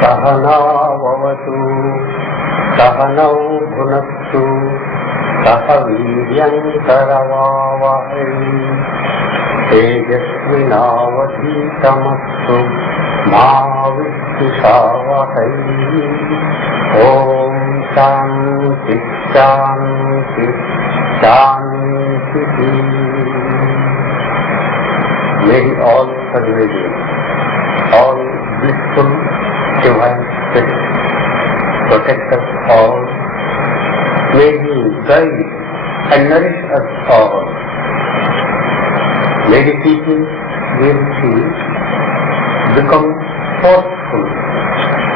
सहनावतु सहनौ भुनक्तु सह वीर्यङ्करवावहै तेजस्विनावधीतमस्तु मा विद्विषावहै। ॐ शान्ति शान्ति शान्तिः। May all pervading, all blissful divine spirit protect us all. May He guide and nourish us all. May the teachings we receive become forceful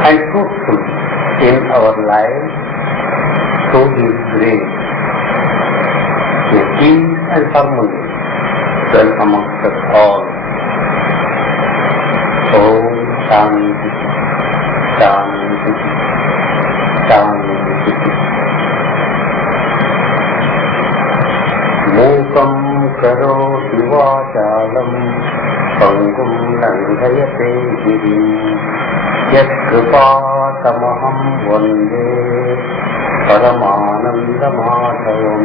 and fruitful in our lives through His grace. May peace and harmony dwell amongst us all. Om Shanti Shanti Shanti. Mukam karoti vachalam pangum langhayate girim yat kripatamaham vande paramanandamadhavam.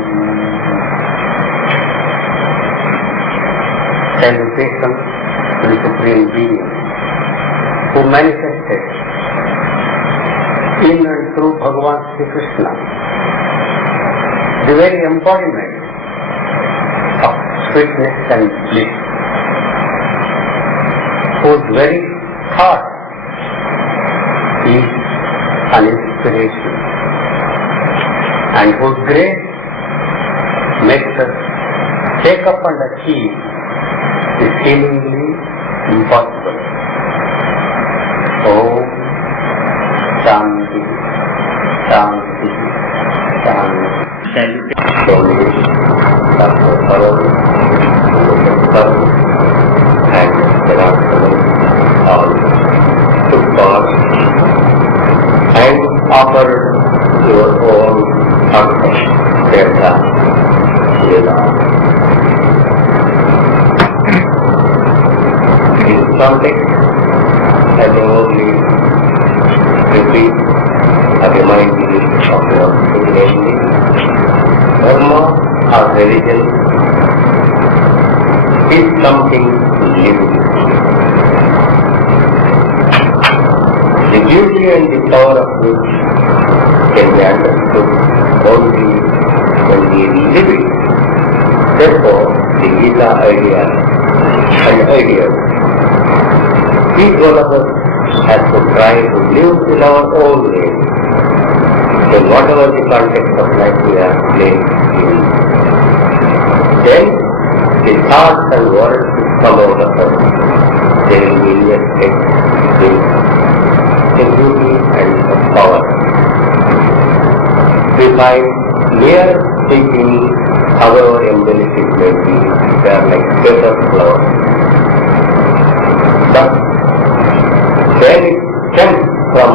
Salutation to the Supreme Being who manifested in and through Bhagavan Sri Krishna, the very embodiment of sweetness and bliss, whose very thought is an inspiration and whose grace makes us take up and achieve the seemingly impossible. Om Shanti Shanti Shanti. Donation Dr. Parul, and Saraswati all took part and offered your own access their time. In context, I may only repeat or remind you of what namely dharma or religion is something living. The beauty and the power of which can be understood only when we live it. Therefore, the Gita idea and ideas, each one of us has to try to live in our own way, in whatever the context of life we are placed in. Then the thoughts and words which come out of us, they will be invested in the beauty and the power. We find mere speaking, however embellished it may be, they are like paper flowers. But when it stems from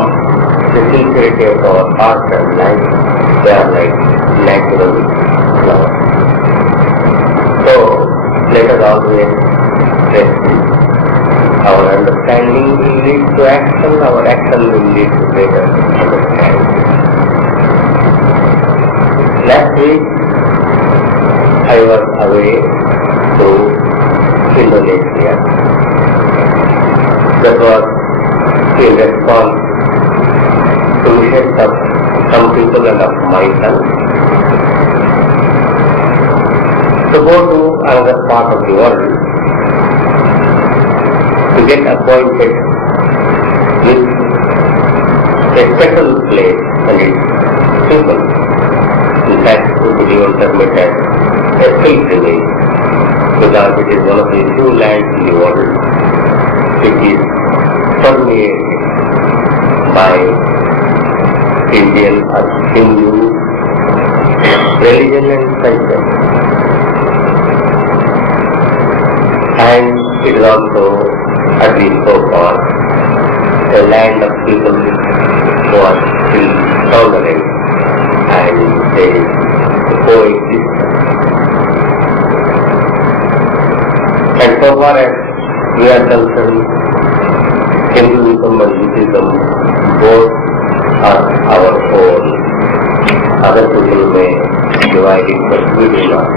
the sincerity of our heart and life, they are like natural flowers. So, let us always rest. Our understanding will lead to action, our action will lead to greater understanding. Last week, I was away to Indonesia. That was in response to wishes of some people and of myself to go to another part of the world to get acquainted with a special place and its people. In fact, we could even term it as a pilgrimage, because it is one of the few lands in the world which is permeated by Indian or Hindu religion and culture. And it is also, at least so far, a land of people who are still tolerant and they coexist. And so far as we are concerned, Hindu Hinduism and Buddhism both are our own. Other people may divide it, but we do not.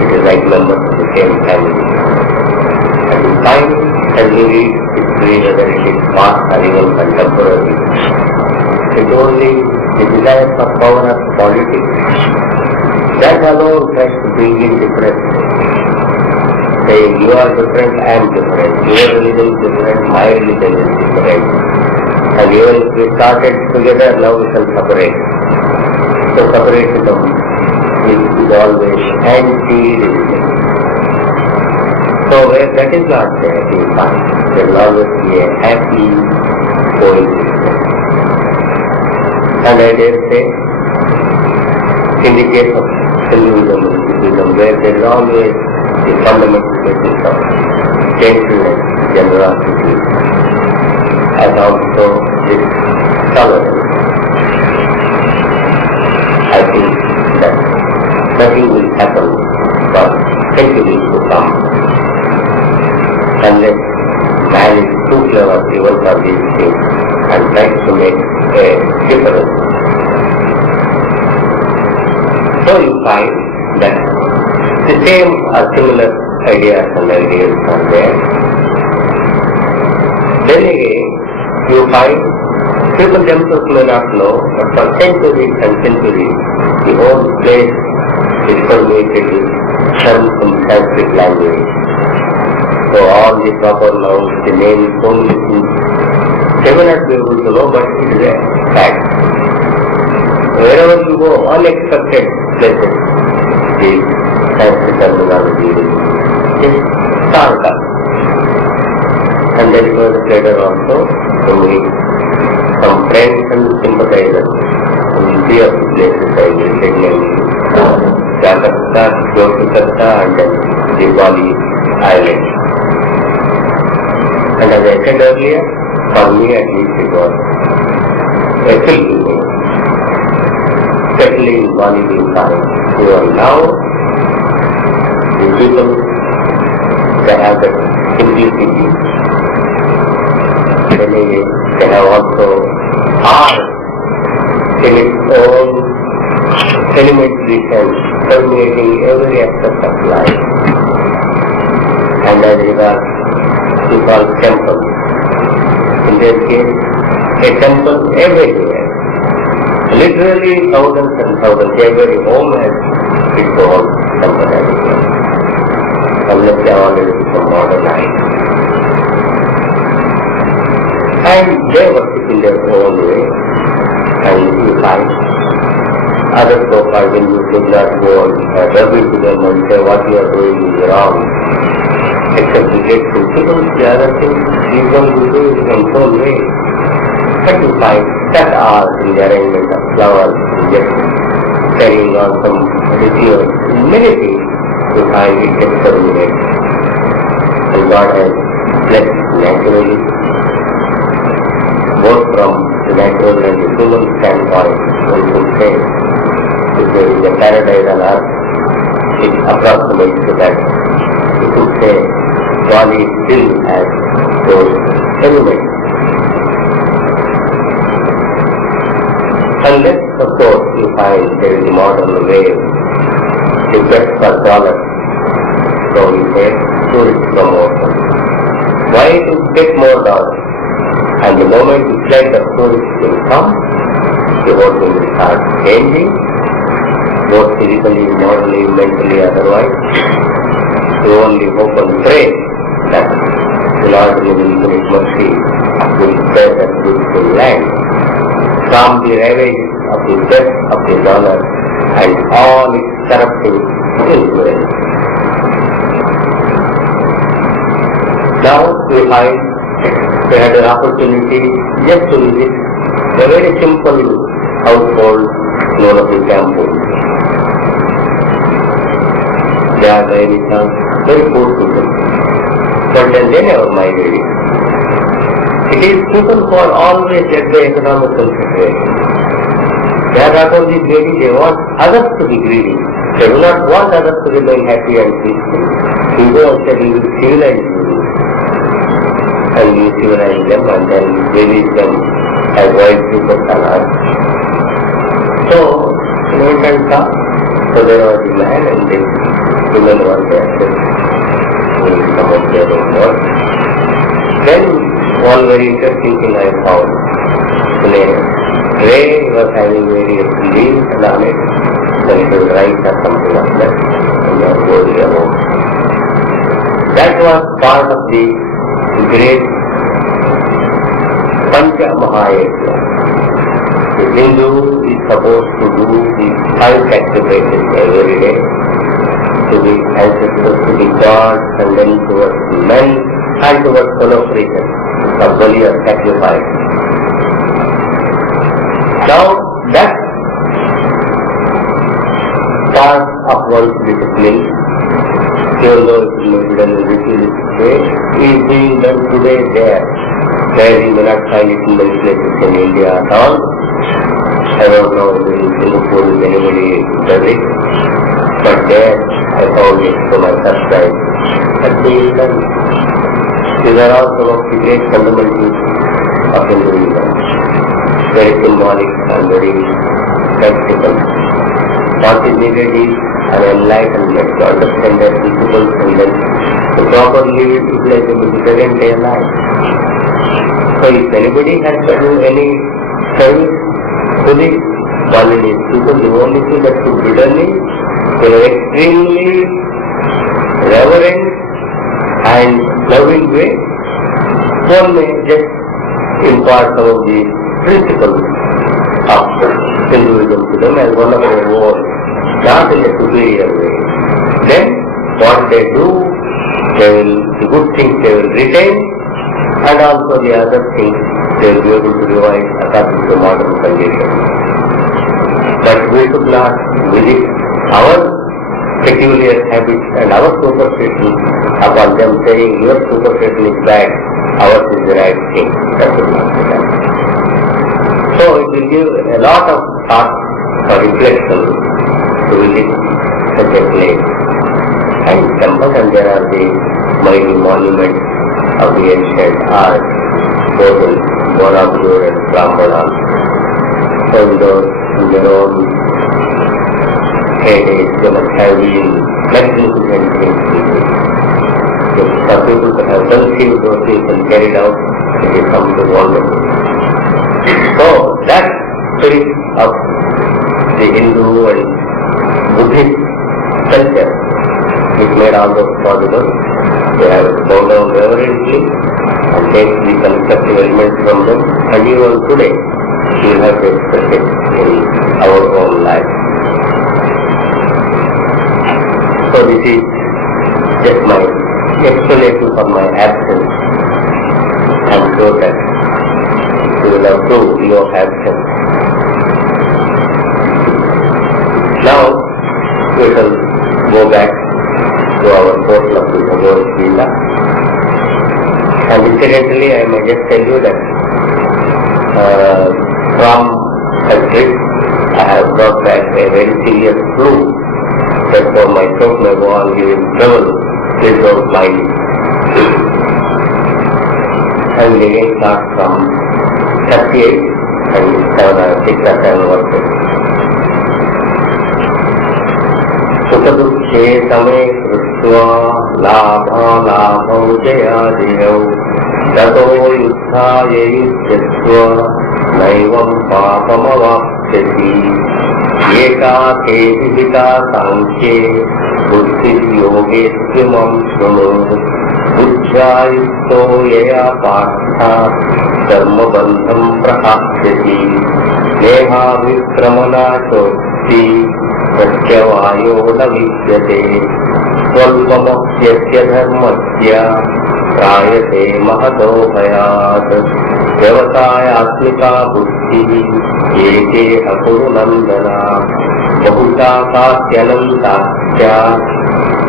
It is like members of the same family. And you find, as you read history, whether it is past or even contemporary, it only the desire for power of politics. That alone tries to bring in difference. Saying, you are different, I am different. Your religion is different, my religion is different. And even if we started together, now we shall separate. So separatism is always anti-religion. So where that is not there, you find there will always be a happy coexistence. And I dare say, in the case of Hinduism and Buddhism, where there is always the fundamental basis of gentleness, generosity, and also this tolerance, I think that nothing will happen for centuries to come unless man is too clever even for these things and tries to make a difference. So you find that the same or similar ideas and ideals are there. Then again, you find people themselves may not know, but for centuries and centuries, the whole place is permeated with terms from Sanskrit language. So all the proper nouns, the names, only things, they may not be able to know, but it is a fact. Wherever you go, unexpected places, the Sanskrit terminology is started up. And that was later also to meet some friends and sympathizers in three of the places I visited, namely Jakarta, Yogyakarta, and then the Bali Island. And as I said earlier, for me at least it was a pilgrimage. Settling in Bali being fine. Even now, the people, they have that simplicity. They have also art in its own elementary sense, permeating every aspect of life. And as regards to call temple, in their case, a temple everywhere. Literally thousands and thousands, every home has its own temple everywhere. Unless they are already become modernized. And they worship in their own way. And you find other so-called Hindus do not go and rub into them and say what you are doing is wrong. Except to get principles, the other things, these ones will do it in their own way. But you find that art in the arrangement of flowers, just carrying on some rituals, many things, you find it gets terminated. And God has blessed naturally, both from the natural and the human standpoint. One could say, if there is a paradise on earth, it approximates to that. You could say, Bali still has those elements. Unless, of course, you find there is a modern way to get for dollars. So we say, tourist promotion. Why to get more dollars? And the moment the flight of tourists will come, the whole thing will start changing, both physically, morally, mentally, otherwise. You only hope and pray that the Lord in His infinite mercy will spare that beautiful land from the ravages of the death of the dollar and all its corrupting influence. Now we find we had an opportunity just to visit a very simple household known as the Campus. They are by any chance very poor people, but then they never migrated. It is people who are always at the economical situation. They are not only greedy, they want others to be greedy. They do not want others to remain happy and peaceful. We go and say we will civilize you. and you civilize them and then release them as white people on earth. So, invention come, so there was the man and the women were there, doing some of their own work. Then, one very interesting thing I found, Ray was having various leaves on it, then it was rice or something like that, and they were going about. That was part of the great Pancha Mahayajna. The Hindu is supposed to do the 5 sacrifices every day to the ancestors, to the gods, and then towards men, and towards fellow creatures, of bali or sacrifice. Now, that part of one's discipline, even though it may be done in ritualistic way, is being done today there, where we may not find it in many places in India at all. I don't know if in Singapore if anybody does it, but there I found it to my surprise. That being done. These are all some of the great fundamentals of Hinduism. Very symbolic and very practical. What is needed is an enlightenment to understand their principles and then to properly utilize them in the present day life. So if anybody has to do any service to the Balinese people, the only thing that should be done is in an extremely reverent and loving way, one may just impart some of the principles of Hinduism to them as one of their own, not in a superior way. Then what they do, the good things they will retain, and also the other things they will be able to revise according to modern conditions. But we should not visit our peculiar habits and our superstition upon them, saying your superstition is bad, ours is the right thing. That will not be done. So it will give a lot of thought for reflection to visit such a place. And temple, and there are the mighty monuments of the ancient art, both in Borobudur and Brahmana. So in their own heydays, they must have been magnificent things. For people to have conceived those things and carried out, it is something wonderful. So that spirit of the Hindu and Buddhist culture which made all those possible, they have gone down reverently and take the constructive elements from them, and even today we will have to express it in our own life. So this is just my explanation for my absence. I am sure that you will have to your absence. Now we shall go back to our portion of the Bhagavad Gita. And incidentally, I may just tell you that from a trip I have brought back a very serious flu. Therefore my throat may go on giving trouble. Please don't mind it. I will again start from 38 and 6 or 7 verses. सुखदुःखे तमे कृत्वा लाभालाभौ जयादियौ ततो युद्धाय युध्यस्व नैवं पापमवाप्स्यसि एकाके विहिता सांख्ये बुद्धिर्योगेऽस्मिमं शृणु बुद्ध्या युक्तो यया पार्था कर्मबन्धं प्रहास्यति नेहाभिक्रमनाशोक्ति प्रत्यवायो न विद्यते स्वल्पमप्यस्य धर्मस्य त्रायते महतो भयात् व्यवसायात्मिका बुद्धिः एके अकुरु नन्दना बहुशाखास्यनन्ताश्च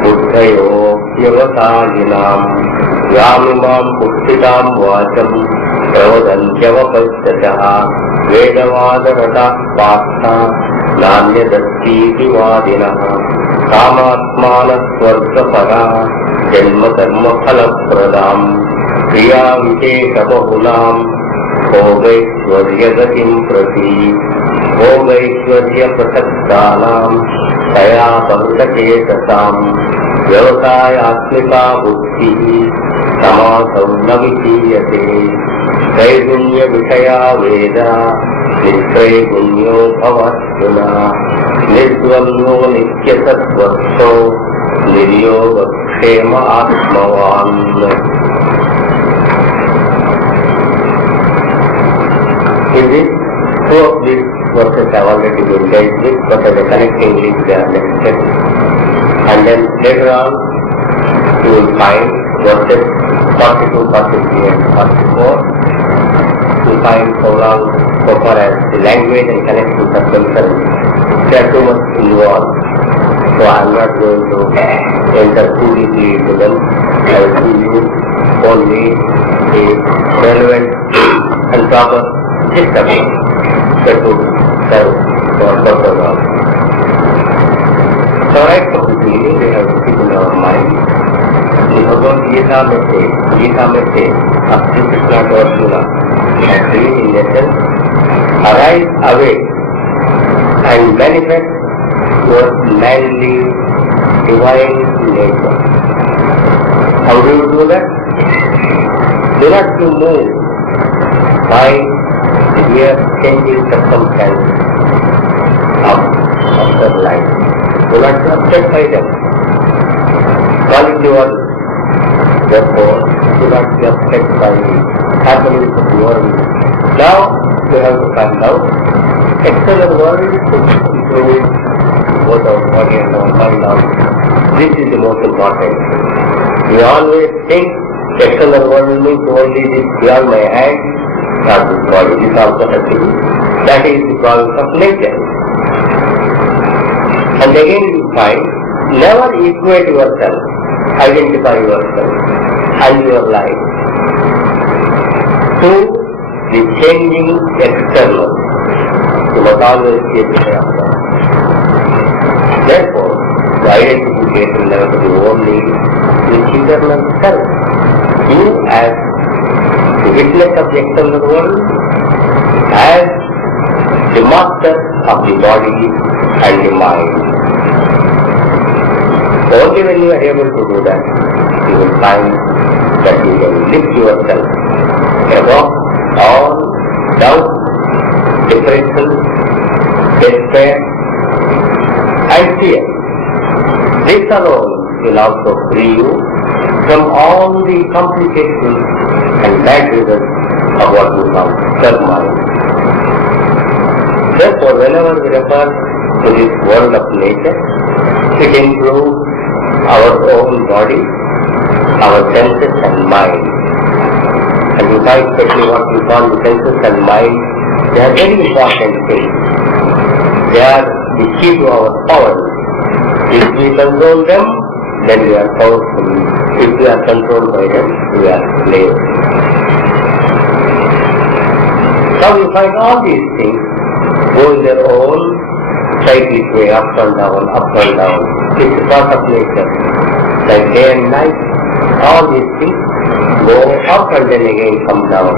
बुद्धयो व्यवसायिनाम् यामिमां पुष्टितां वाचं प्रवदन्त्यवपश्यतः वेदवादरताः पार्था नान्यदस्तीति वादिनः कामात्मानः स्वर्गपरा जन्मकर्मफलप्रदाम् क्रिया विशेषबहुलाम् भोगैश्वर्यगतिम् प्रति भोगैश्वर्यप्रसक्तानाम् तया बहुचेतसाम् व्यवसायात्मिका बुद्धिः समासौ न विधीयते। त्रैगुण्यविषया वेदा नित्रैगुण्यो भवार्जुन निर्द्वन्द्वो नित्यसत्त्वस्थो निर्योगक्षेम आत्मवान्। In this, two of these verses have already been dealt with, but as a connecting link they are necessary. And then later on, you will find verses 42, 43 and 44. You will find so far as the language and connections are concerned, they are too much involved. So I am not going to enter too deeply into them. I will give you only the relevant and proper gist of it that would serve for purpose of. So right from the beginning we have to keep in our mind the Bhagavad Gita message of Sri Krishna to Arjuna has been in essence arise, awake and manifest your manly divine nature. How do you do that? Do not be moved by the mere changing circumstances of their life. Do not be upset by them. Quality. Therefore, do not be upset by the happenings of the world. Now, you have to find out external world which includes both our body and our mind out. This is the most important. We always think external world means only this beyond my hand, not this body. This also has to be. That is the process of nature. And again you find, never equate yourself, identify yourself and your life to the changing external. You must always keep it up. Therefore, the identification will never be only with internal self. You as the witness of the external world, as the master of the body and the mind. Only when you are able to do that, you will find that you can lift yourself above all doubt, depression, despair, and fear. This alone will also free you from all the complications and bad results of what we call turmoil. Therefore, whenever we refer to this world of nature, it includes our own body, our senses and mind. And you find especially what we call the senses and mind, they are very important things. They are the key to our power. If we control them, then we are powerful. If we are controlled by them, we are slaves. Now we find all these things go in their own cyclic way, up and down, up and down. It's a part of nature. Like day and night, all these things go up and then again come down.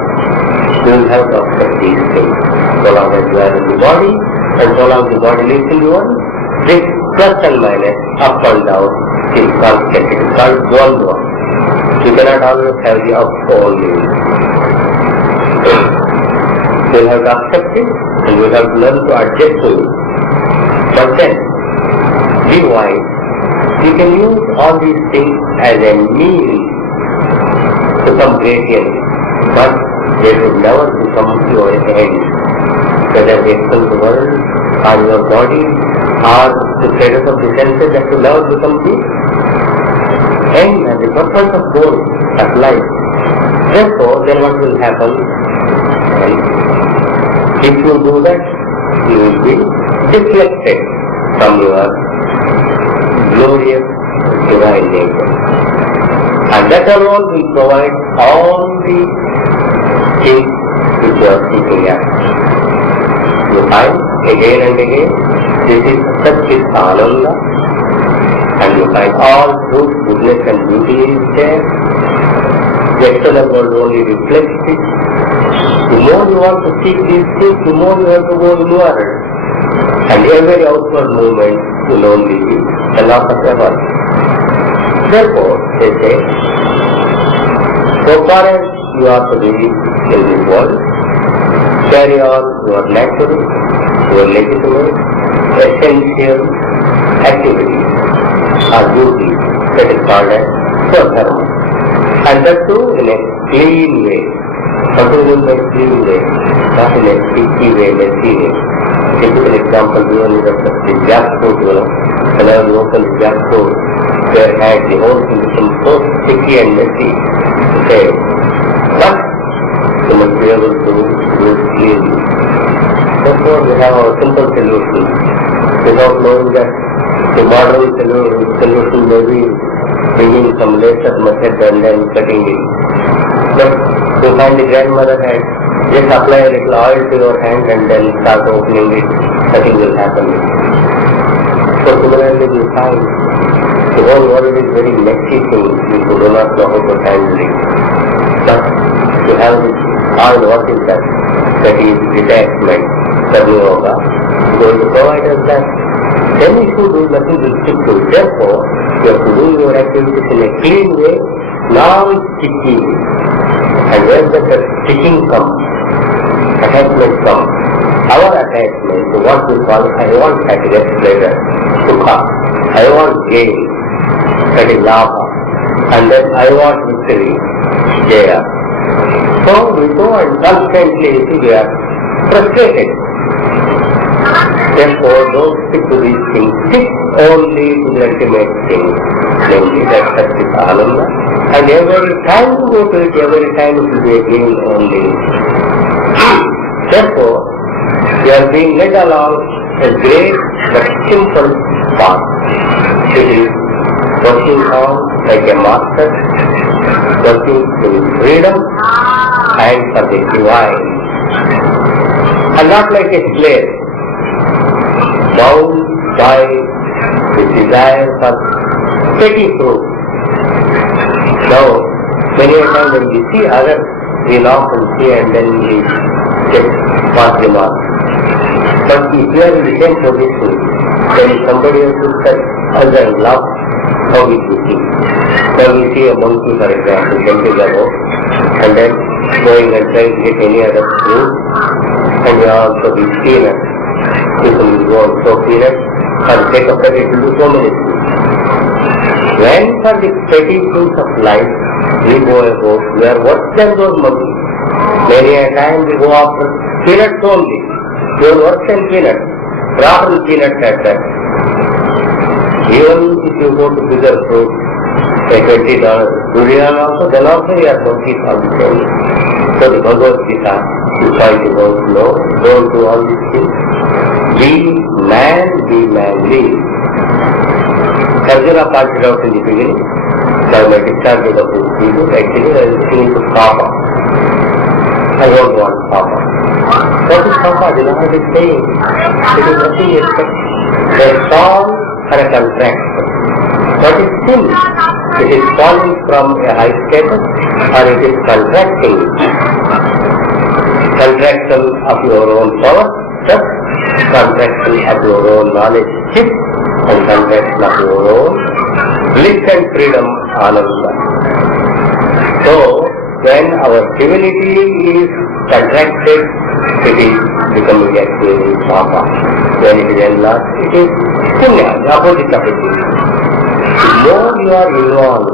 You will have to accept these things. So long as you are in the body, and so long the body lives in the world, this plus and minus, up and down, is constant. It is called dvandva. You cannot always have the up only. You will have to accept it, and you will have to learn to adjust to it. But then, be wise. You can use all these things as a means to some great end, but they should never become your end. Whether the external world, or your body, or the status of the senses, that should never become the end and the purpose of goal of life. Therefore, then what will happen? If you do that, you will be deflected from your glorious divine nature. And that alone will provide all the things which you are seeking at. You find again and again, this is Satchit Ananda, and you find all truth, goodness and beauty is there. The external world only reflects it. The more you want to seek these things, the more you have to go inward. And every outward movement will only be a loss of effort. Therefore, they say, so far as you are to be in this world, carry on your natural, your legitimate, essential activities or duties, that is called as Swadharma. And that too in a clean way. What do you mean by clean way? Not in a sticky way, messy way. Typical example, we only refer to the jackfruit, whenever you open the jackfruit, their hand, the whole thing becomes so sticky and messy. Okay, but you must be able to do it cleanly. Therefore, we have our simple solution without knowing that the modern solution may be bringing some laser method and then cutting it. But you find the grandmother had just apply a little oil to your hand and then start opening it, nothing will happen. So similarly we find the whole world is very messy thing, you do not know how to handle it. But you have this oil, what is that? That is detachment, Yoga, going to provide us that. Then if you do nothing will stick to it. Therefore, you have to do your activities in a clean way, non-sticky way. And where the sticking comes, attachment comes, our attachment to what we call, I want happiness, pleasure, sukha, I want gain, that is lava, and then I want victory, jaya. So we go and constantly we are frustrated. Therefore, don't stick to these things, stick only to the ultimate thing, namely that Satchit Ananda. And every time you go to it, every time it will be a gain only. Therefore, you are being led along a great but simple path. It is working on like a master, working in freedom and for the divine. And not like a slave, bound by the desire for petty fruit. Now, many a time when we see others, we laugh and see and then we get pass remarks. But if we are in the same position, then if somebody else looks at us and laughs, how we think? Now we see a monkey, for example, jumping above, and then going and trying to get any other fruit, and we also be peanuts. People will go and throw peanuts, and take a petty to do so many things. When for the petty things of life we go about, we are worse than those monkeys. Many a time we go after peanuts only. We are worse than peanuts, rotten peanuts at that. Even if you go to bigger fruit, say $20, durian also, then also you are monkeys all the same. So the Bhagavad Gita is pointing out, no, don't do all these things. Be manly. Arjuna pointed out in the beginning, by my discharge of this video, actually I am listening to Papa. I don't want Papa. What is Papa? The Lord is saying, it is nothing except a fall or a contraction. What is sin? It is falling from a high status or it is contracting. Contraction of your own power, just contraction of your own knowledge, chip, and contraction of your own bliss and freedom, ananda. So, when our divinity is contracted, it is becoming actually Papa. When it is enlarged, it is Punya, the opposite of it. The more you are involved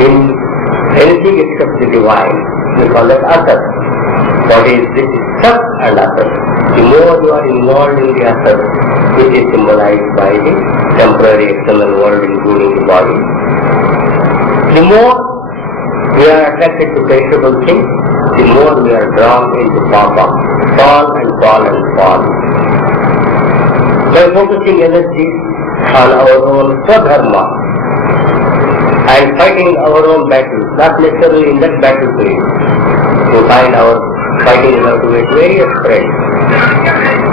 in anything except the divine, we call it Asat. What is this? Sat and Asat. The more you are involved in the Asat, which is symbolized by the temporary external world including the body, the more we are attracted to perishable things, the more we are drawn into Papa. Fall and fall and fall. By focusing energy on our own Swadharma and fighting our own battles, not necessarily in that battlefield, we find our fighting in our various friends.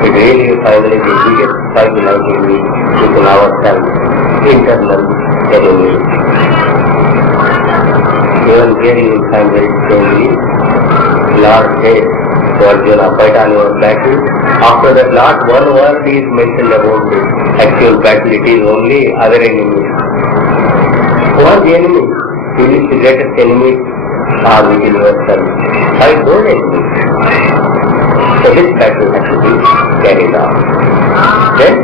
It really is finally the biggest fight in our enemy within ourselves, internal enemy. Even here you will find very strongly, Lord says to Arjuna, fight on your battle. After that, not one word is mentioned about the actual battle. It is only other enemies. Who are the enemies? Who is the greatest enemy? Are within yourself. Fight those enemies. So this battle has to be carried out. Then,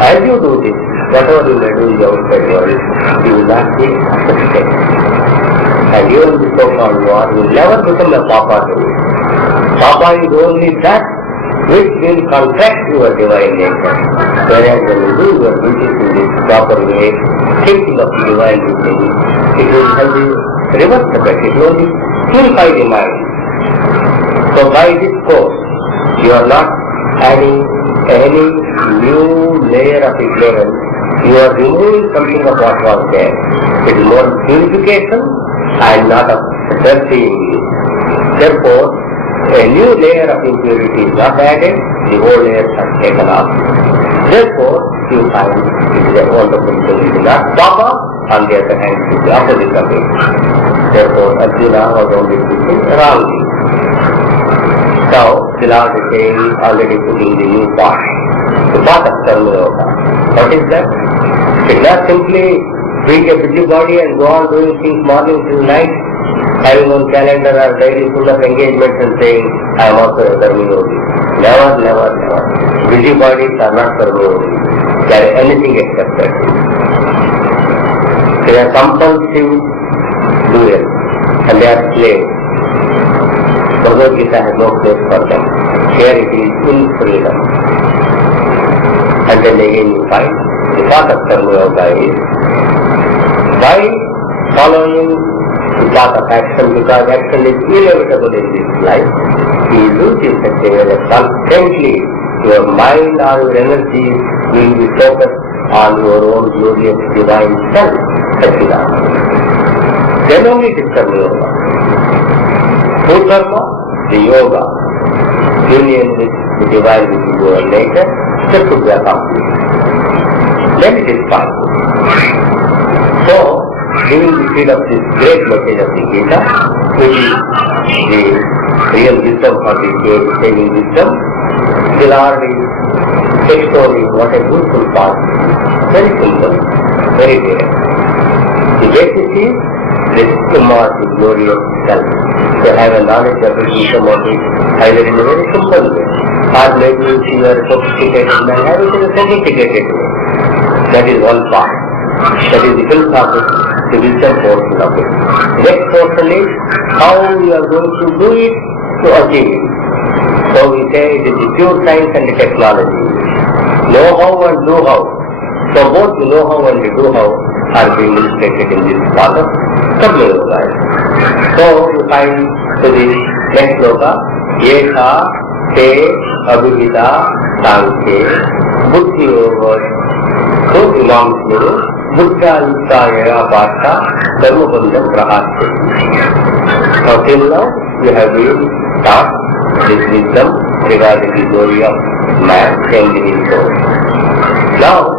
as you do this, whatever you may do in the outside world, you will not be affected. And even the so-called war will never become a papa to you. Papa is only that which will contract your divine nature. Whereas when you do your duties in this proper way, thinking of the divine duty, it will have the reverse effect. It will only purify the mind. So by this course, you are not adding any new layer of ignorance. You are removing something of what was there. It is more purification and not of dirtying. Therefore, a new layer of impurity is not added, the old layers are taken off. Therefore, you find it is a wonderful thing. It is not proper, on the other hand, it is the opposite of it. Therefore, Arjuna was only thinking wrongly. Now, the Lord is saying, already putting the new part, the part of Karma Yoga. What is that? It is not simply being a busybody and go on doing things morning till night, having on calendar or daily full of engagements and saying, I am also a Karma Yogi. Never, never, never. Busybodies are not Karma Yogi. They are anything except that. They are compulsive doers and they are slaves. Bhagavad Gita has no place for them. Here it is in freedom. And then again you find the path of Karma Yoga is by following the path of action, because action is inevitable in this life. You do this activity constantly, your mind or your energy will be focused on your own glorious divine self, Satchidananda. Then only it is Karma Yoga. Through karma, the yoga, union with the divine which is your nature, that should be accomplished. Then it is possible. So, giving the seed of this great message of the Gita, which is the real wisdom or the saving wisdom, the Lord is extolling what a beautiful path. Very simple, very direct. The basis is this immortal, glorious self. To have a knowledge of it, about it, either in a very simple way, or maybe if you are a sophisticated man, have it in a sophisticated way. That is one part. That is the philosophy, the wisdom portion of it. The next portion is how you are going to do it to achieve it. So we say it is the pure science and the technology. Know how and do how. So both the know how and the do how are being illustrated in this part of Karma Yoga. So you find to this next sloka, Yesha Te Abhihita Sankhe Buddhi Yoga to Imam Guru Buddha Yaya Bhata Karma Bandham Prahasya. So till now you have been taught this wisdom regarding the glory of man and his soul. Now,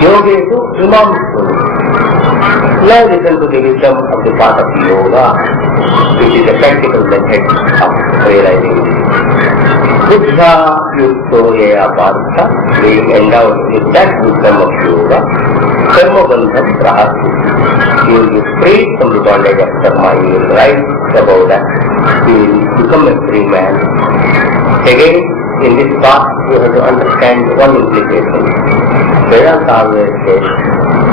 Yoga to Imam Guru. Now listen to the wisdom of the path of yoga, which is a practical method of realizing this. Buddha Yukto Yaya Partha, being endowed with that wisdom of yoga, Karma Bandham Prahasya. You will be freed from the bondage of karma, you will rise above that, you will become a free man. Again, in this path, you have to understand one implication. Vedanta always says,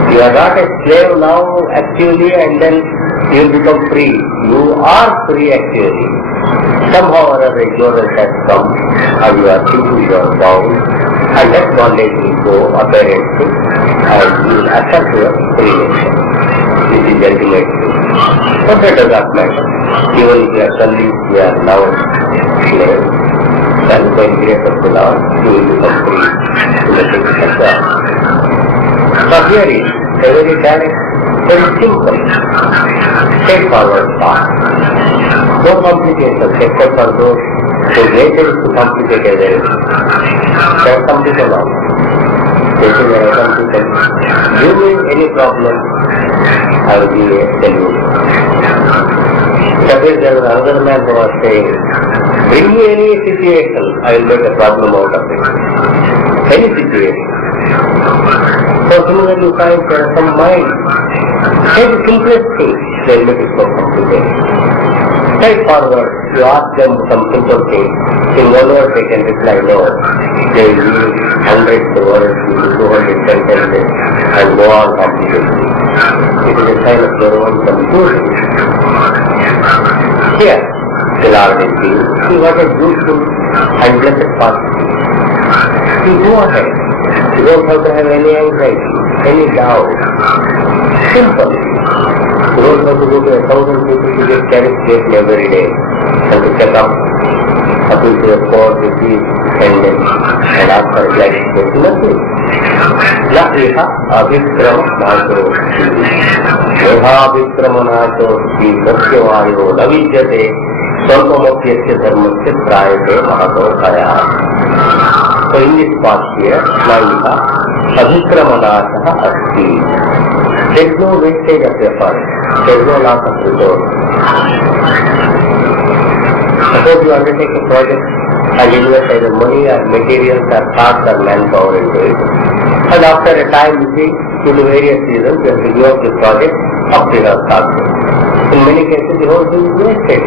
you are not a slave now actually and then you will become free. You are free actually. Somehow or other ignorance has come and you are thinking you are bound and that bondage will go apparently and you will assert your free nature. This is the ultimate thing. But that does not matter. Even if you are convinced you are now slave, then by the grace of the Lord you will become free to the things of God. So here is a very direct, very simple, straightforward path. No complications except for those whose nature is to complicate everything. There are some people now. They say there are some people. Give me any problem, I will give a salute. Suppose there was another man who was saying, bring me any situation, I will make a problem out of it. Any situation. So similarly you find there are some minds, take the simplest things, they will make it so complicated. Straightforward, you ask them some simple things, in one word they can reply no. They will use hundreds of words, 200 sentences, and go on complicating. It is a sign of their own confusion. Here, the Lord is saying, see what a beautiful and blessed path. You go ahead. You don't have to have any anxiety, any doubt. Simple. You don't have to go to 1,000 people to get clarification every day and to check up appeal to the court, receive, and ask for clarification. Nothing. Na iha abhikrama nato iha abhikrama nato ki satyavayo navidyate swalpamapyasya dharmasya prayate mahato kaya. So in this part here, na iha abhikrama nato asti. There is no wastage of effort. There is no loss of resource. Suppose you undertake a project and invest either money or materials or parts or manpower into it. And after a time you see, due to various reasons, you have to give up the project after you have started. In many cases, the whole thing is wasted.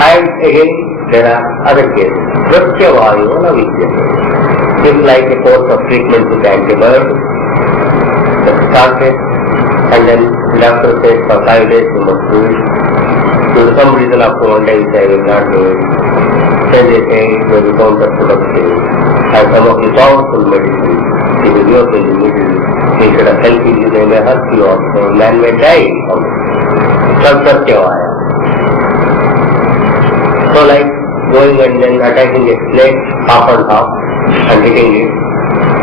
And again, there are other cases. Pratyavayo navidyate. Just like a course of treatment with antibiotics, that started, and then the doctor says for 5 days you must do it. Due to some reason after 1 day I will not do it. Then they say it may be counterproductive. And some of the powerful medicines, if you give up in the middle, instead of helping you, they may hurt you also. Man may die from it. Satyavaya. So like going and then attacking a snake half and half and hitting it,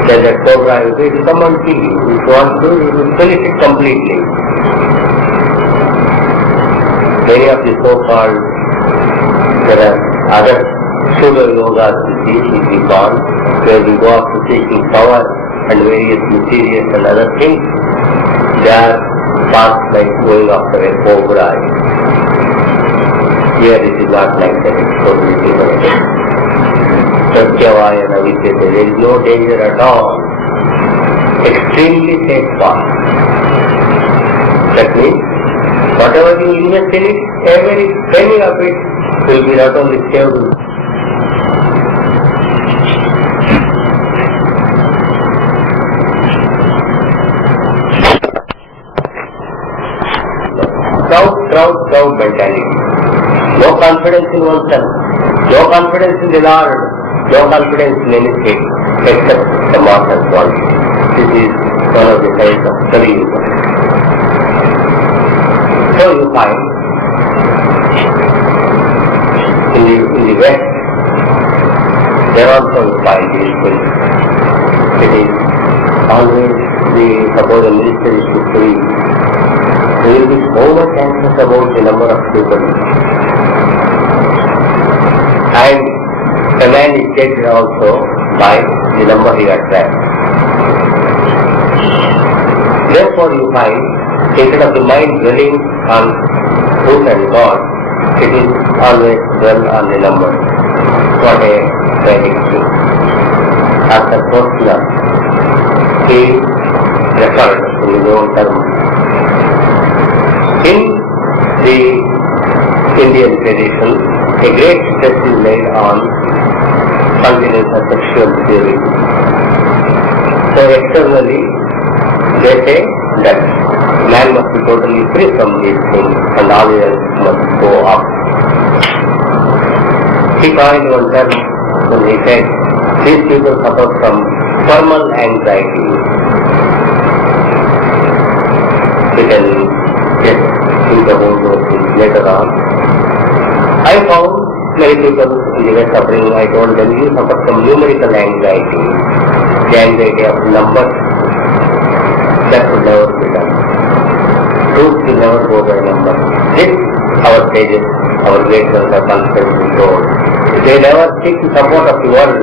then that cobra will come and kill you. If you want to, you will finish it completely. Many of the so-called, there are other pseudo-yogas which we call, where we go up to seeking power and various mysterious and other things. They are paths like going after a cobra. Here it is not like that, it's totally different. Satyavaya navidyate, there is no danger at all. Extremely safe path. That means, whatever you invest in it, every penny of it will be not only saved. Crowd mentality. No confidence in oneself, no confidence in the Lord, no confidence in anything except the mortal body. This is one of the signs of Kali Yuga. So you find in the West, there also you find these things. It is always suppose a minister is to free. There will be so much anxious about the number of people. And the man is judged also by the number he attracts. Therefore you find, instead of the mind dwelling on truth and God, it is always dwell on the number. What a Vedic thing. After Krishna, he referred to his own term. In the Indian tradition, a great stress is laid on continence of sexual theory. So externally, they say that man must be totally free from these things and all else must go up. He coined one term when he said, these people suffer from thermal anxiety. We can just think about those things later on. I found many people in the West suffering. I told them, you suffer from numerical anxiety, the anxiety of numbers. That will never be done. Truth will never go by numbers. This, our sages, our great ones are constantly told. They never seek the support of the world.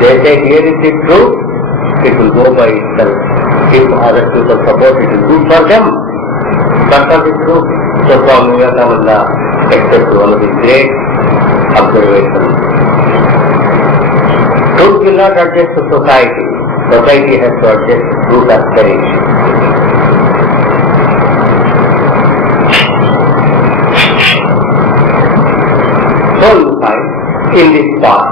They say, here is the truth, it will go by itself. If other people support, it is good for them. That's what is true. So Swami Vivekananda accepted one of his great observations. Truth will not adjust to society. Society has to adjust to truth or perish. So you find in this path,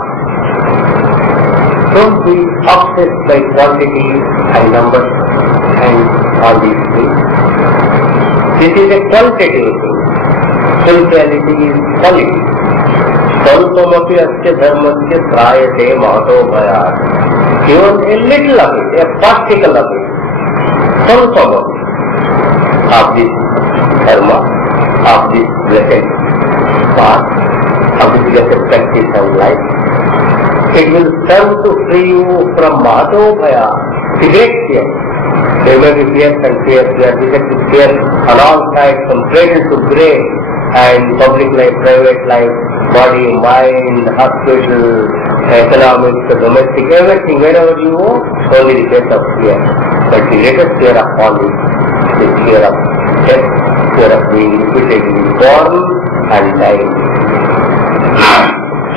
don't be obsessed by quantity and numbers and all these things. This is a qualitative thing. Spirituality is quality. Salpamapi asya dharmasya trayate mahato bhayat. Even a little of it, a particle of it, salpamapi of this dharma, of this blessed path, of this blessed practice of life, it will serve to free you from mahato bhayat, the great fear. There may be fears and fears, we are beset with fears on all sides, from cradle to grave, and public life, private life, body, mind, hospital, economics, domestic, everything, wherever you go, only the face of fear. But the greatest fear of all is the fear of death, fear of being repeatedly born and dying.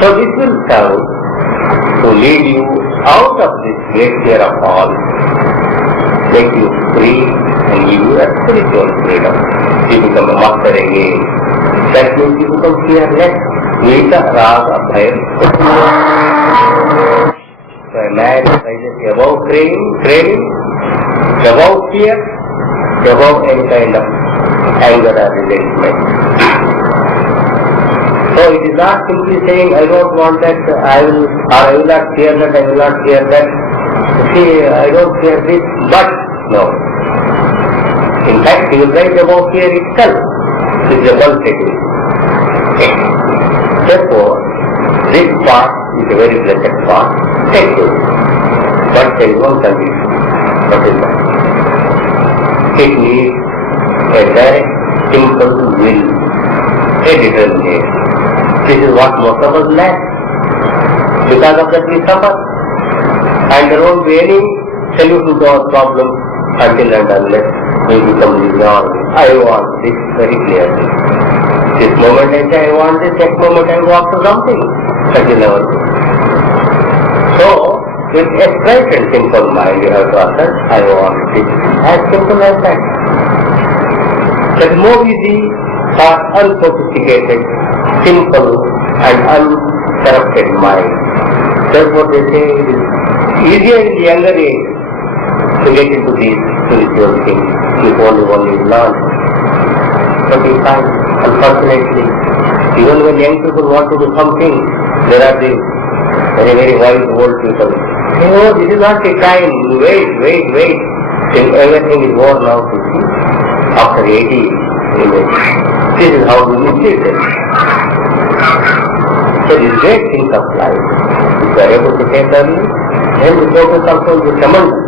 So this will serve to lead you out of this great fear of all, make you free and give you a spiritual freedom. You become a master again. That means you become fearless. Vita, Raga, Bhaya. So a man rises above craving, above fear, above any kind of anger or resentment. So it is not simply saying, I don't want that, I will not fear that, I will not fear that. See, I don't fear this, but no. In fact, he will rise above fear itself. It is a qualitative. Therefore, this path is a very blessed path. Take it. But there is one condition. What is that? It needs a very simple will, a determination. This is what most of us lack. Because of that we suffer. And there won't be any solution to our problem until and unless we become resolved. I want this very clearly. This moment I say I want this, next moment I walk to something. Such a level. So, with a straight and simple mind you have to answer, I want this. As simple as that. That more easy or unsophisticated, simple and uncorrupted mind. Therefore they say it is easier in the younger age to get into these spiritual things if only one is learned. But we find, unfortunately, even when young people want to do something, there are these very, very wise old people. Say, oh, this is not the time, wait, till everything is worn out, you see. After 80, this is how we treat it. So these great things of life, if you are able to take early, then the focus also will be tremendous.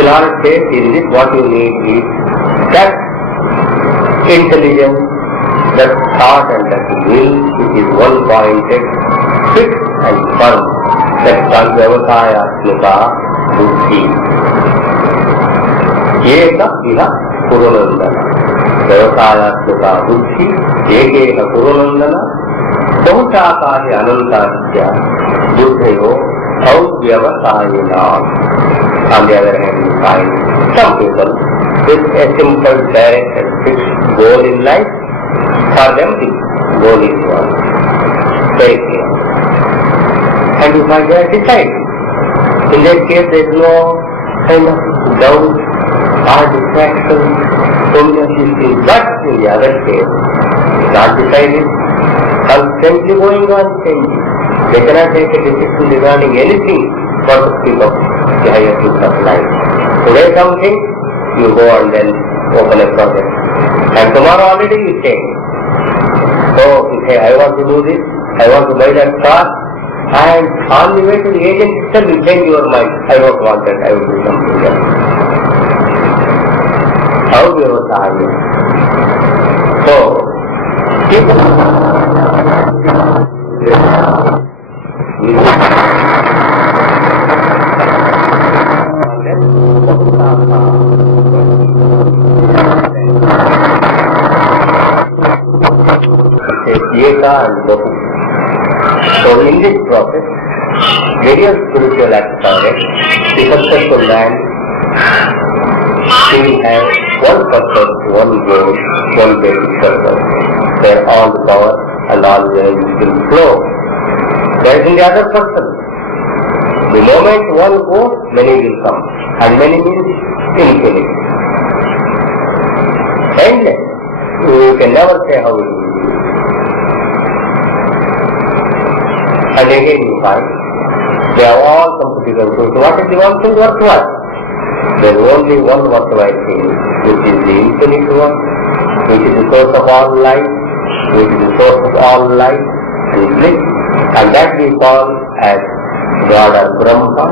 The Lord says, in this what you need is that intelligence, that thought and that will, which is one-pointed, fixed and firm, that Vyavasayatmika buddhi. Eka iha Kurunandana. Vyavasayatmika buddhi, Ekeka Kurunandana, Bahutakahi Anantasya, Buddhayo, Avyavasayinam. On the other hand, you find some people with a simple, direct and fixed goal in life. For them, the goal is one. Very clear. And you find they are decided. In that case, there is no kind of doubt or distraction, so many of these things. But in the other case, not decided, constantly going on changing. They cannot take a decision regarding anything for the speak of the higher things of life. Today something, you go and then open a project. And tomorrow already you change. So you say, I want to do this, I want to buy that car, and on the way to the agent itself you change your mind. I don't want that, I will do something else. How do you know? So, keep Eka and Bahu. So in this process, various spiritual acts are there. The successful man, he has one purpose, one goal, one basic purpose, where all the power and all the energy will flow. There is the other person. The moment one goes, many will come. And many means infinite. Endless. You can never say how it will be. And again you find, they have all come together. So what is the one thing worthwhile? There is only one worthwhile thing, which is the infinite one, which is the source of all life, which is the source of all life and bliss. And that we call as God or Brahma.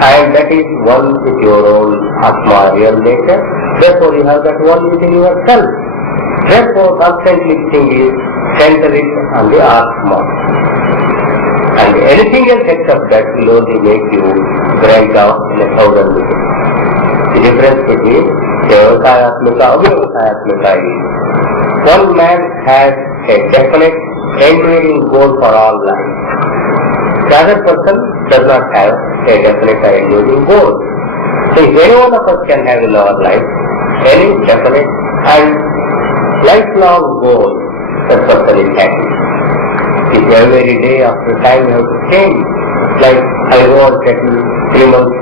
And that is one with your own Atma, real nature. Therefore you have that one within yourself. Therefore constantly thing is center it on the Atma. And anything else except that will only make you break down in 1,000 minutes. The difference between Vyavasayatmika and Vyavasayatmika is one man has a definite enduring goal for all life. The other person does not have a definite enduring goal. So if any one of us can have in our life any definite and lifelong goal, that person is happy. If every day after time you have to change, like I go and settle 3 months,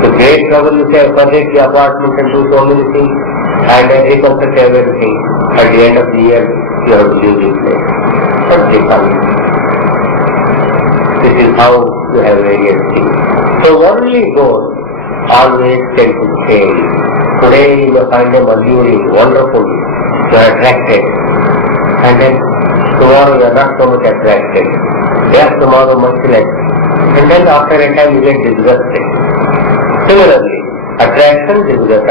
the great trouble you say, furnish the apartment and do so many things and reconstruct everything. At the end of the year, you have to leave this place. What's the fun? This is how you have various things. So worldly goals always tend to change. Today you may find them alluring, wonderful, you are attracted. And then tomorrow you are not so much attracted. Day after tomorrow much less. And then after a time you get disgusted. Similarly, attraction, disgust,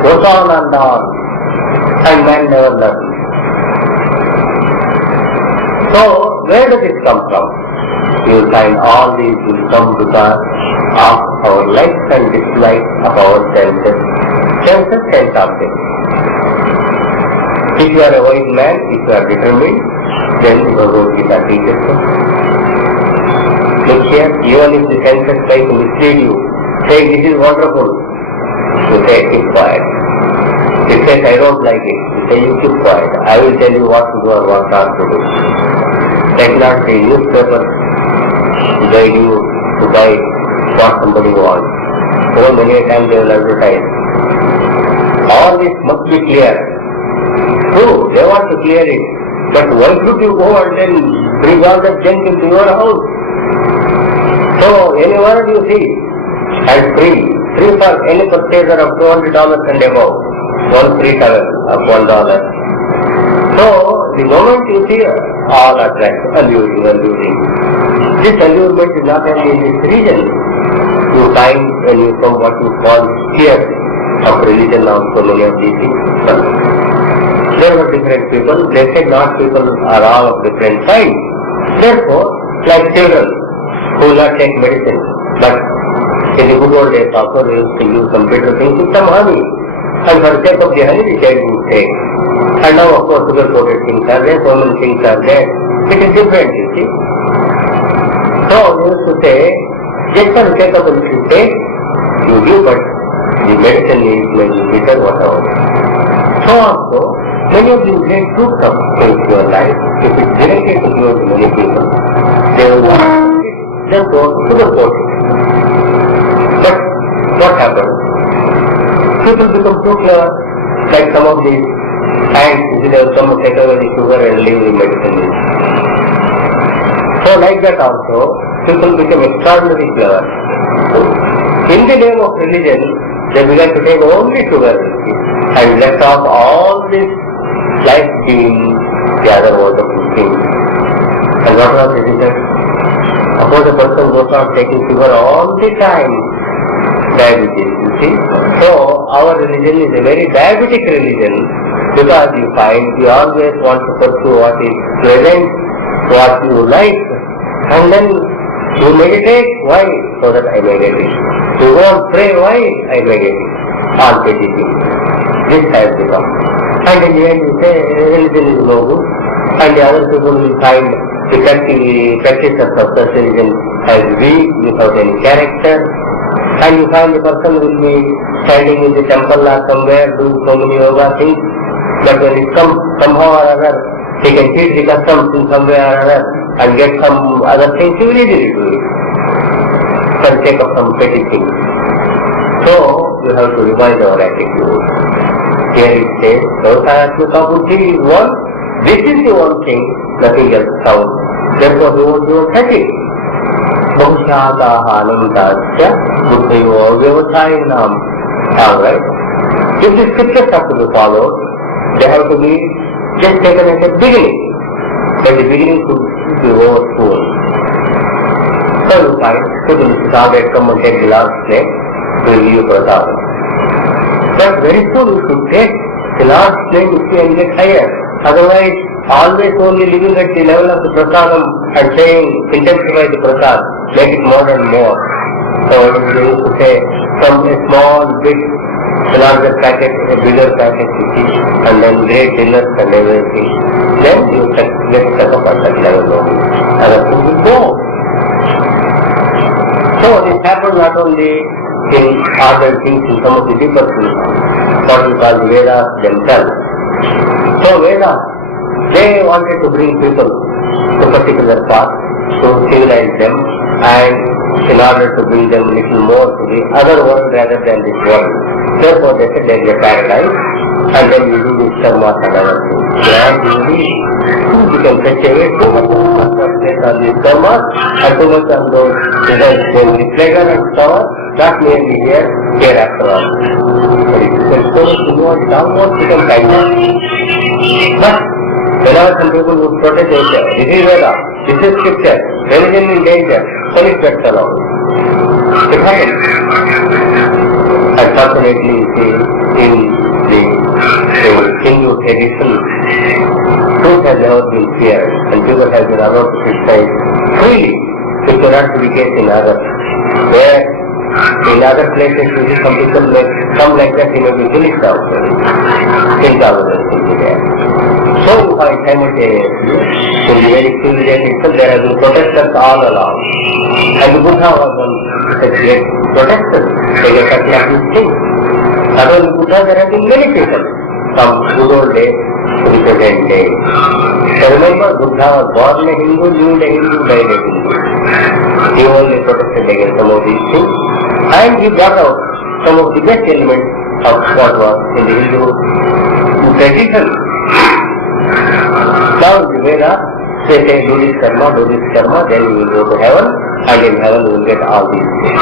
goes on and on. And man never learns. So, where does it come from? You will find all these will come because of our likes and dislikes of our senses. Sense objects. If you are a wise man, if you are determined, then Bhagavad Gita teaches us. Look here, even if the senses try to mislead you, say this is wonderful, you say keep quiet. It says I don't like it, you say you keep quiet. I will tell you what to do or what not to do. Take not the newspaper to guide you to buy what somebody wants. So many times they will advertise. All this must be clear. True, they want to clear it. But why should you go and then bring all that junk into your house? So anyone you see, and free for any purchaser of $200 and above, one free towel of $1. So the moment you see all attract, alluring. This allurement is not only in this region. You find when you come what you call fear of religion also many of these things. There were different people, they said not people are all of different kinds. Therefore, like children who will not take medicine, but in the good old days also they used to use some bitter things with some honey. And for the sake of the honey, the child would take. And now of course sugar-coated things are there, so many things are there. It is different, you see. So they used to say, just for the sake of it you take, you give, but the medicine is maybe bitter, whatever. So also, many of these great fruits of spiritual life, if it is directly to give to many people, they will not take it, therefore sugar-coated. But what happens? People become too clever, like some of these ants, they will come take away the sugar and leave the medicine. So like that also, people become extraordinarily clever. In the name of religion, they began to take only sugar and left off all this life being the other wonderful things. And what was the result? Suppose a person goes on taking sugar all the time, diabetes, you see. So our religion is a very diabetic religion because you find you always want to pursue what is pleasant, what you like, and then you meditate, why? So that I may get it. You go and pray, why? I may get it. All petty things. This has become. And in the end you say religion is no good. and the other people will find the practice of persuasion as weak, without any character, and you find the person will be standing in the temple or somewhere doing so many yoga things, but when it comes somehow or other, he can teach the customs in some way or other and get some other things, he will easily do it for the sake of some petty things. So, you have to revise our attitude. Here it says, Vyavasayatmika buddhi is one. This is the one thing, nothing else counts. Therefore, you won't touch it. Bhavishyataha anantasya buddhayo vyavasayinam. Alright. If the scriptures have to be followed, they have to be just taken at the beginning. But the beginning should be overfull. So you find, people should always come and take the last plate, will give you prasadam. But very soon you should take the last plate and get higher. Otherwise, always only living at the level of the prasadam and saying, intensify the prasad, make it more and more. So it is going to say, from a small bit, a larger packet, a bigger packet you see, and then great dinners and everything. Then you get stuck up at that level only. Other things will go. So this happens not only in other things, in some of the deeper things, what we call the Vedas themselves. So Vedas, they wanted to bring people to a particular path, to civilize them, and in order to bring them a little more to the other world rather than this world. Therefore they said there is a paradise, and then you do this karma and other things. Gradually, you can fetch away too much on these karmas, and too much on those results. They will be pleasure and power, not merely here after all. But if you can so much involved, it almost becomes kind of. But whenever some people would protest, they say, this is Veda, this is scripture, religion in danger, police gets along. It happens. Unfortunately, you see, in the Hindu tradition, truth has never been feared, and people have been allowed to criticize freely, which will not be the case in others. Where in other places, you see some people may come like that, he may be finished also. Things are there. So you find simultaneously, in the Vedic civilization itself, there have been protesters all along. And the Buddha was one such great protester against such like these things. Not only Buddha, there have been many people from good old days to the present day. So remember, Buddha was born a Hindu, lived a Hindu, died a Hindu. He only protested against some of these things, and he brought out some of the best elements of what was in the Hindu tradition. Now in the Veda, they say do this karma, then you will go to heaven, and in heaven you will get all these things.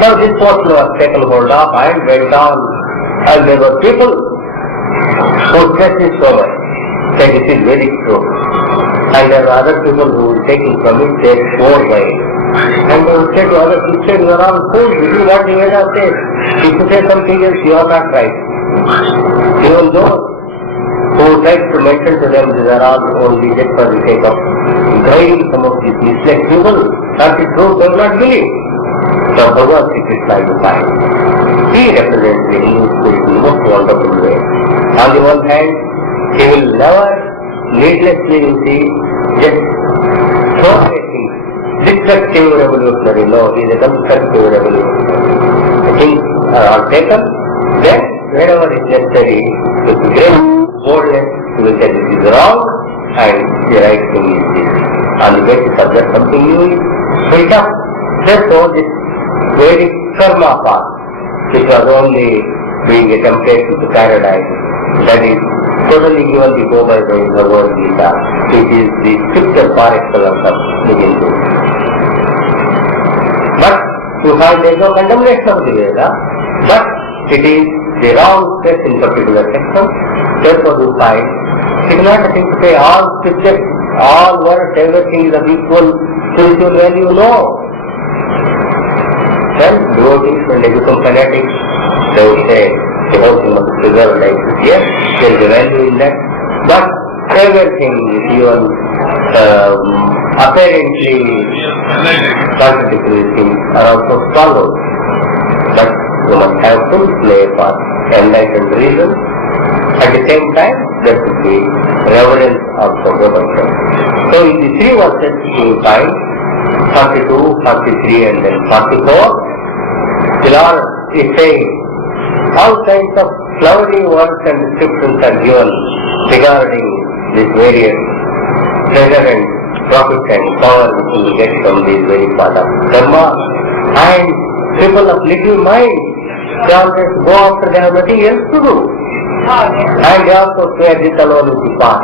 So this portion was taken hold of and went on, and there were people who stressed it so much, said this is very true. And there were other people who were taking from it, they swore by it. And they would say to other Christians, you are all fools, this is what the Veda says. If you say something else, you are not right. Even those who tried to mention to them these are all only just for the sake of guiding some of these misled people, not the truth, they will not believe. So Bhagavad Krishna you find. He represents the Hindu spirit in the most wonderful way. On the one hand, he will never needlessly, you see, just throw away things. Destructive revolutionary, no, he is a constructive revolutionary. The things are all taken, then wherever it is necessary, with great boldness, he will say this is wrong and the right thing is this. On the basis of that, something new is built up. Therefore, this Vedic karma path, which was only being a template to the paradise, that is totally given the go by the Bhagavad Gita, which is the scripture par excellence of the Hindu. But you find there is no condemnation of the Veda, but it is the wrong step in particular section. Therefore you find it is not a thing to say all scriptures, all words, everything is of equal spiritual value, no. Then devotees, when they become fanatics, they would say the whole thing must be preserved like this. Yes, there is a value in that, but everything is even apparently contradictory things are also swallowed. But you must have full play for enlightened reason. At the same time, there should be reverence also given. So in the three verses you will find 42, 43 and then 44, the Lord is saying all kinds of flowery words and descriptions are given regarding these various pleasure and profit and power which you will get from these very part of karma. And people of little mind, they always go after they have nothing else to do. And they also swear this alone is the path.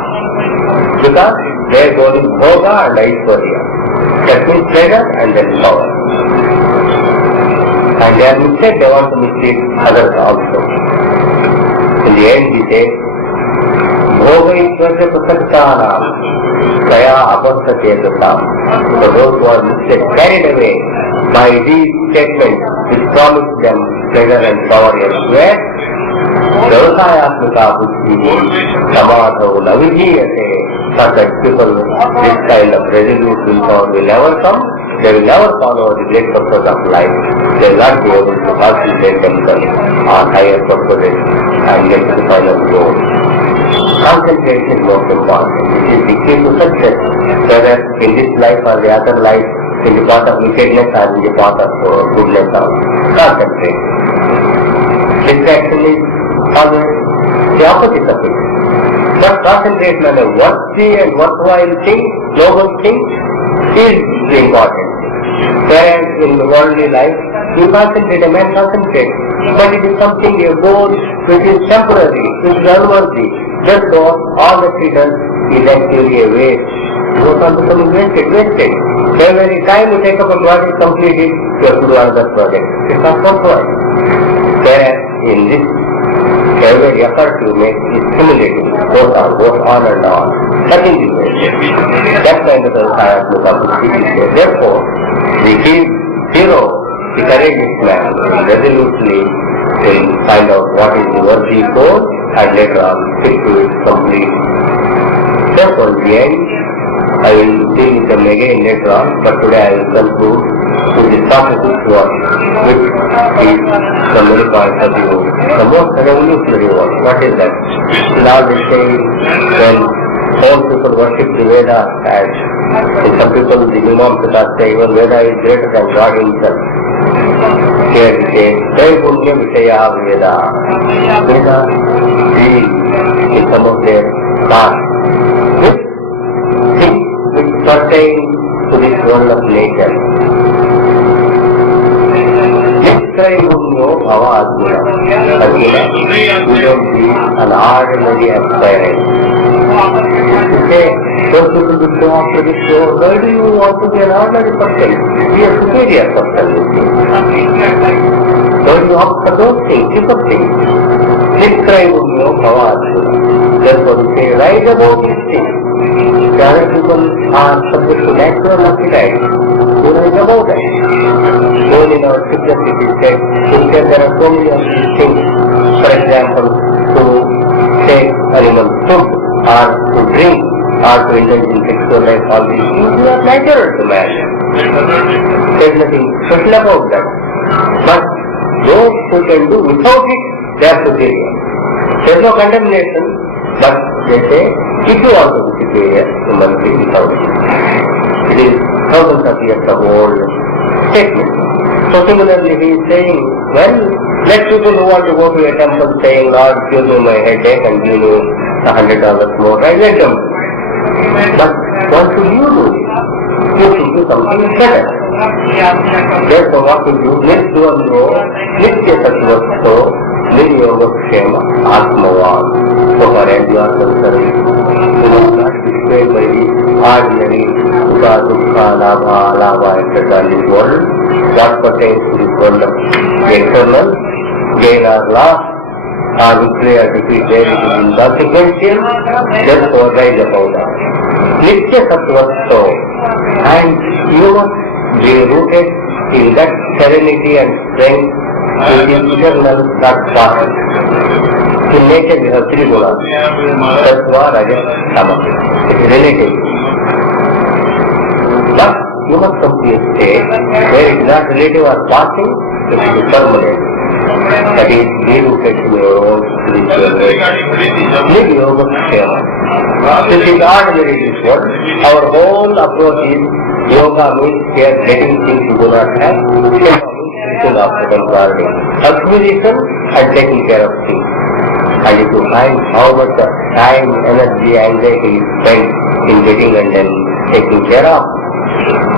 Because their goal is bhoga and aishwarya. That means pleasure and then power. And they are misled, they want to mislead others also. In the end he says, bhoga ishwarya prasaktanam kaya abhasachetasam. So those who are misled, carried away by these statements which promise them pleasure and power elsewhere, vyavasayatmika buddhi samadho navijiyate. Such people with this kind of resolute willpower will never come. They will never follow the great purpose of life. They will not be able to concentrate themselves on higher purposes and get to the final goal. Concentration is most important. It is the key to success, whether in this life or the other life, in the path of wickedness or in the path of goodness or concentrate. Distraction is always the opposite of it. But concentration on a worthy and worthwhile thing, noble thing, is the important. Whereas in the worldly life, you concentrate, a man concentrates, but it is something, a goal which is temporary, which is unworthy. Therefore, all that he does is actually a waste. It goes on becoming wasted. Every time you take up a project, complete it, you have to do another project. It's not worthwhile. Whereas in this, every effort you make is stimulating, goes on and on. Nothing is wasted. That kind of Vyavasayatmika buddhi is there. Therefore, the hero, the courageous man, resolutely will find out what is the worthy goal and later on stick to it completely. Therefore, in the end, I will deal with them again later on, but today I will conclude with the Socrates work, which is from many points of view the most revolutionary work. What is that? Now they say when all people worship the Vedas, as some people, the Mimamsaka say even Veda is greater than God himself. Here it says, Jai Punya Vishaya Veda. Veda deal in some of their past with things which pertain to this world of nature. Nitrayunyo bhava Arjuna. Arjuna, you don't be an ordinary aspirant. You say, those people will go after this world. Why do you want to be an ordinary person? Be a superior person. So you opt for those things, cheaper things. Nitrayunyo bhava Arjuna. Therefore you say, rise above these things. The other people are subject to natural appetite. You rise above that. Even in our scriptures it is said, there are so many of these things. For example, to take animal food, or to drink, or to indulge in sexual life, all these things are natural to man. There is nothing special about that. But those who can do without it, they are superior. There is no condemnation, but they say, if you want to be superior, you must be without it. It is thousands of years of old statement. So similarly he is saying, well, let people who want to go to a temple saying, Lord, give me my headache and give me $100 more, right? Let them. But what should you do? You should do something better. Therefore what should you do? Nitya Nitya Sattvasto Niryoga Kshema Atmavan. So far as you are concerned, you must not be swayed by the ordinary Sukha, Dukha, Labha, Alabha, etc. in this world. What pertains to this world of the external, gain or loss, or victory or defeat, there it is inconsequential. Therefore rise above that. Nitya Sattvasto, and you must be rooted in that serenity and strength which is eternal, not past. In nature we have three gunas, Sattva, Rajas, Tama. It is relative. But you must come to a state where it is not relative or passing, it is permanent. That is, be rooted in your own spiritual way. Live yoga kshema. Since in ordinary this world, our whole approach is yoga means here getting things you do not have, kshema means looking after them guarding, acquisition and taking care of things. And if you find how much time, energy, anxiety is spent in getting and then taking care of,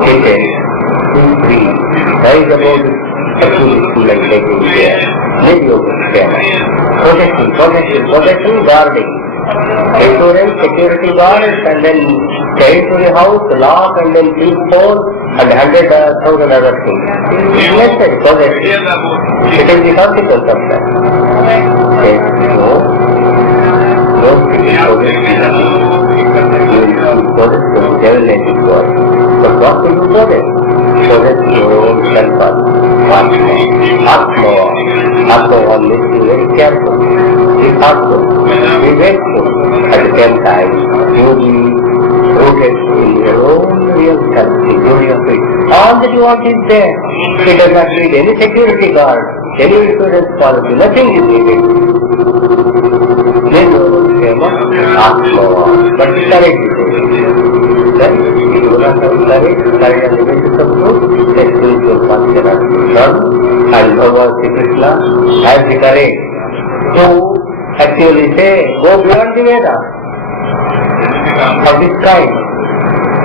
it is free. There is about acquisition and taking care. Live yoga kshema. Protection, guarding. Insurance, security guards, and then stay to the house, lock and then keep phone, and 100,000 other things. Necessary possession. It is the consequence of that. Okay. No possession. You will possess the devil and his God. But what will you possess? Possess your own self. Atma one needs to be very careful. Be thoughtful. Be wakeful. At the same time, you will be rooted in your own real self, the glory of it. All that you want is there. It does not need any security guard, any insurance policy, nothing is needed. Then you will say, Atma. But courage is it. Then, if you do not have courage and the basis of truth, then spiritual path cannot be done. And Bhagavan Sri Krishna has the courage to actually say, go beyond the Veda. Of this kind.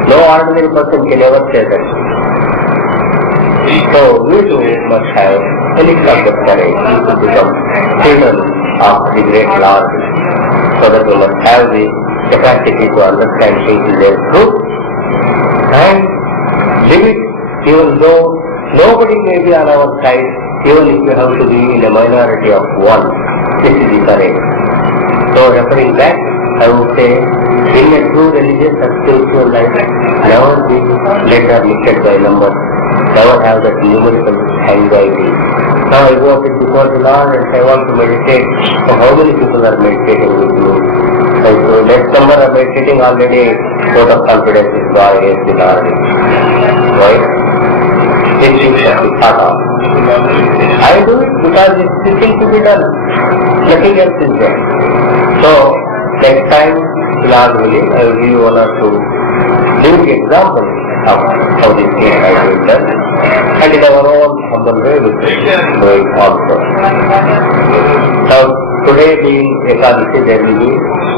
No ordinary person can ever say that. So we too must have any kind of courage to become children of the great Lord. So that we must have the capacity to understand things in their truth and live it, even though nobody may be on our side, even if we have to be in a minority of one. This is the courage. So referring back, I would say, in a true religious and spiritual life, never be led or lifted by numbers, never have that numerical anxiety. Now I go up before the Lord and I want to meditate. So how many people are meditating with me? And so less number are meditating already, vote of confidence is God against the Lord. Why? This things have to be thought of. I do it because it's the thing to be done. Nothing else is there. So, next time, Lord willing, I will give you one or two living examples of how this thing has been done. And in our own humble way, we will do it also. Now, today being Ekadashi, there will be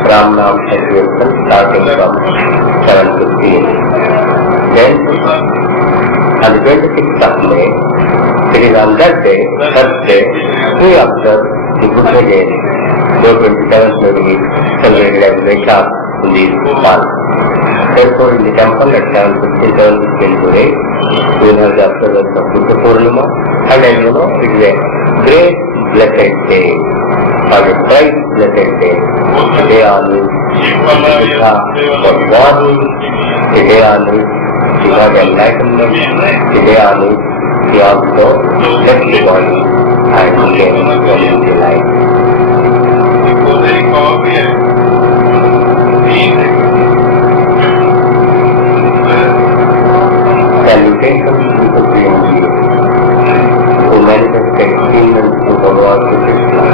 Ram Nam Sankirtan starting from 7:15. Then, on the 26th of May, it is on that day, Thursday, we observe the Buddha Jayanti. Though 27th may be celebrated as Vaishak in these months. Therefore, in the temple at 7:15, 7:15 today, we will have the observance of Buddha Purnima. And as you know, it is a great blessed day, or a bright blessed day. The day on which Buddha was born, the day on which he got enlightenment, the day on which he also left the body and came from the light. Salutations to the Supreme Being, who manifested experience to Bhagavan Sri Krishna,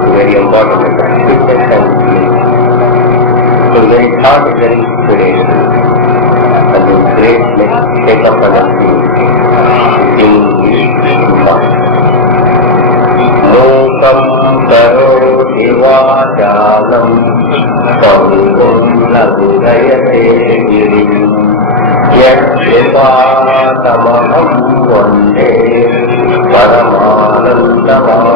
the very embodiment of sweetness and bliss, to the very thought of their inspiration, and the greatness take up an appeal, in thought. Lokam karoti vachalam pangum lagudayate girim yadvipatamaham vande paramanandamam